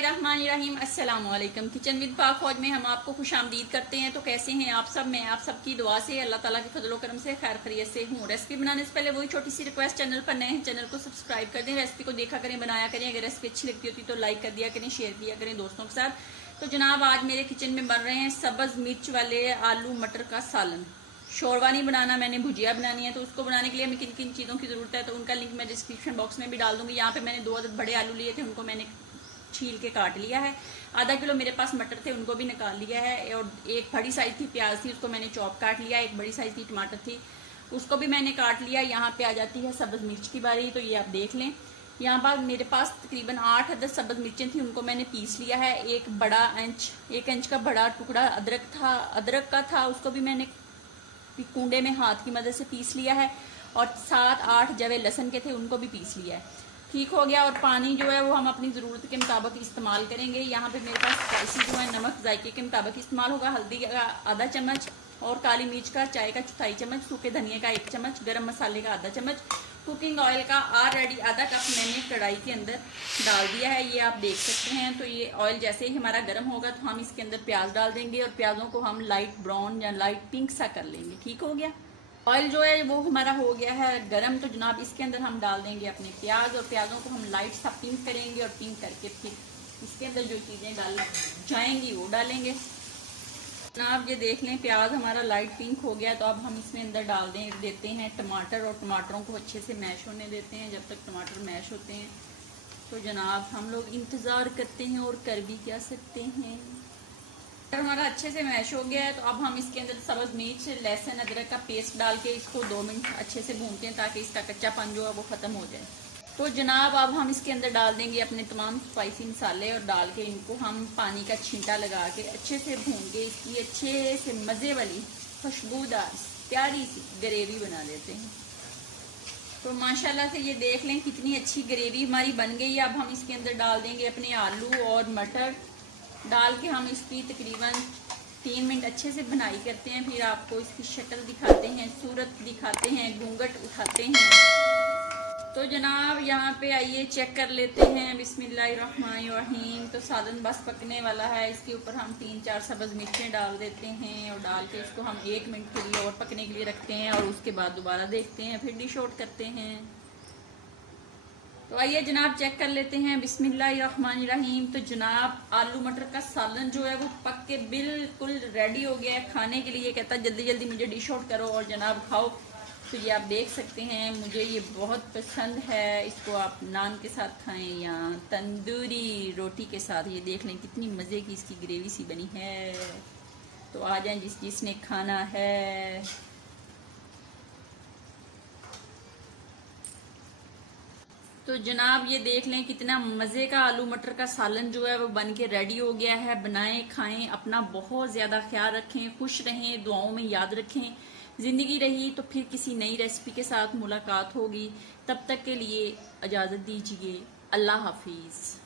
बिस्मिल्लाहिर्रहमानिर्रहीम। अस्सलाम वालेकुम। किचन विद पाक फौज में हम आपको खुश आमदीद करते हैं। तो कैसे हैं आप सब? मैं आप सबकी दुआ से अल्लाह ताला के फजल करम से खैर खैरियत से हूँ। रेसिपी बनाने से पहले वही छोटी सी रिक्वेस्ट, चैनल पर नए हैं चैनल को सब्सक्राइब कर दें, रेसिपी को देखा करें, बनाया करें। अगर रेसिपी अच्छी लगती होती तो लाइक कर दिया करें, शेयर किया करें दोस्तों के साथ। तो जनाब आज मेरे किचन में बन रहे हैं सब्ज मिर्च वाले आलू मटर का सालन। शोरवा नहीं बनाना, मैंने भुजिया बनानी है। तो उसको बनाने के लिए हमें किन किन चीज़ों की ज़रूरत है तो उनका लिंक मैं डिस्क्रिप्शन बॉक्स में भी डाल दूंगी। यहाँ पे मैंने 2 अदद बड़े आलू लिए थे, उनको मैंने छील के काट लिया है। आधा किलो मेरे पास मटर थे, उनको भी निकाल लिया है। और एक बड़ी साइज थी प्याज थी, उसको मैंने चॉप काट लिया। एक बड़ी साइज की टमाटर थी, उसको भी मैंने काट लिया। यहाँ पे आ जाती है सब्ज मिर्च की बारी, तो ये आप देख लें। यहाँ पर मेरे पास तकरीबन 8 अदद सब्ज मिर्चें थी, उनको मैंने पीस लिया है। एक इंच का बड़ा टुकड़ा अदरक का था, उसको भी मैंने कूंडे में हाथ की मदद से पीस लिया है। और 7-8 जवे लहसुन के थे, उनको भी पीस लिया है। ठीक हो गया। और पानी जो है वो हम अपनी ज़रूरत के मुताबिक इस्तेमाल करेंगे। यहाँ पे मेरे पास स्पाइसी जो है नमक जायके के मुताबिक इस्तेमाल होगा। हल्दी का आधा चम्मच और काली मिर्च का चाय का चौथाई चम्मच, सूखे धनिया का 1 चम्मच, गरम मसाले का आधा चम्मच, कुकिंग ऑयल का ऑलरेडी आधा कप मैंने कढ़ाई के अंदर डाल दिया है, ये आप देख सकते हैं। तो ये ऑयल जैसे ही हमारा गर्म होगा तो हम इसके अंदर प्याज डाल देंगे और प्याजों को हम लाइट ब्राउन या लाइट पिंक सा कर लेंगे। ठीक हो गया। ऑयल जो है वो हमारा हो गया है गरम। तो जनाब इसके अंदर हम डाल देंगे अपने प्याज और प्याजों को हम लाइट सा पिंक करेंगे और पिंक करके फिर इसके अंदर जो चीज़ें डाल जाएंगी वो डालेंगे। जनाब ये देख लें प्याज हमारा लाइट पिंक हो गया। तो अब हम इसमें अंदर डाल देते हैं टमाटर और टमाटरों को अच्छे से मैश होने देते हैं जब तक टमाटर मैश होते हैं। तो जनाब हम लोग इंतज़ार करते हैं और कर भी क्या सकते हैं। हमारा अच्छे से मैश हो गया है। तो अब हम इसके अंदर सब्ज़ मिर्च, लहसुन, अदरक का पेस्ट डाल के इसको 2 मिनट अच्छे से भूनते हैं ताकि इसका कच्चापन जो है वो ख़त्म हो जाए। तो जनाब अब हम इसके अंदर डाल देंगे अपने तमाम स्पाइसी मसाले और डाल के इनको हम पानी का छींटा लगा के अच्छे से भून के इसकी अच्छे से मज़े वाली खुशबूदार प्यारी सी ग्रेवी बना लेते हैं। तो माशाल्लाह से ये देख लें कितनी अच्छी ग्रेवी हमारी बन गई है। अब हम इसके अंदर डाल देंगे अपने आलू और मटर डाल के हम इसकी तकरीबन 3 मिनट अच्छे से बनाई करते हैं। फिर आपको इसकी शक्ल दिखाते हैं, सूरत दिखाते हैं, घूंघट उठाते हैं। तो जनाब यहाँ पे आइए चेक कर लेते हैं। बिस्मिल्लाहिर्रहमानिर्रहीम। तो सालन बस पकने वाला है। इसके ऊपर हम 3-4 सब्ज़ मिर्चें डाल देते हैं और डाल के इसको हम 1 मिनट के लिए और पकने के लिए रखते हैं और उसके बाद दोबारा देखते हैं, फिर डिश आउट करते हैं। तो आइए जनाब चेक कर लेते हैं। बिस्मिल्लाहिर्रहमानिर्रहीम। तो जनाब आलू मटर का सालन जो है वो पक के बिल्कुल रेडी हो गया है खाने के लिए। कहता है जल्दी जल्दी मुझे डिश आउट करो और जनाब खाओ। तो ये आप देख सकते हैं, मुझे ये बहुत पसंद है। इसको आप नान के साथ खाएं या तंदूरी रोटी के साथ। ये देख लें कितनी मज़े की इसकी ग्रेवी सी बनी है। तो आ जाएं जिसने खाना है। तो जनाब ये देख लें कितना मज़े का आलू मटर का सालन जो है वो बन के रेडी हो गया है। बनाएं, खाएं, अपना बहुत ज़्यादा ख्याल रखें, खुश रहें, दुआओं में याद रखें। ज़िंदगी रही तो फिर किसी नई रेसिपी के साथ मुलाकात होगी। तब तक के लिए इजाज़त दीजिए। अल्लाह हाफिज़।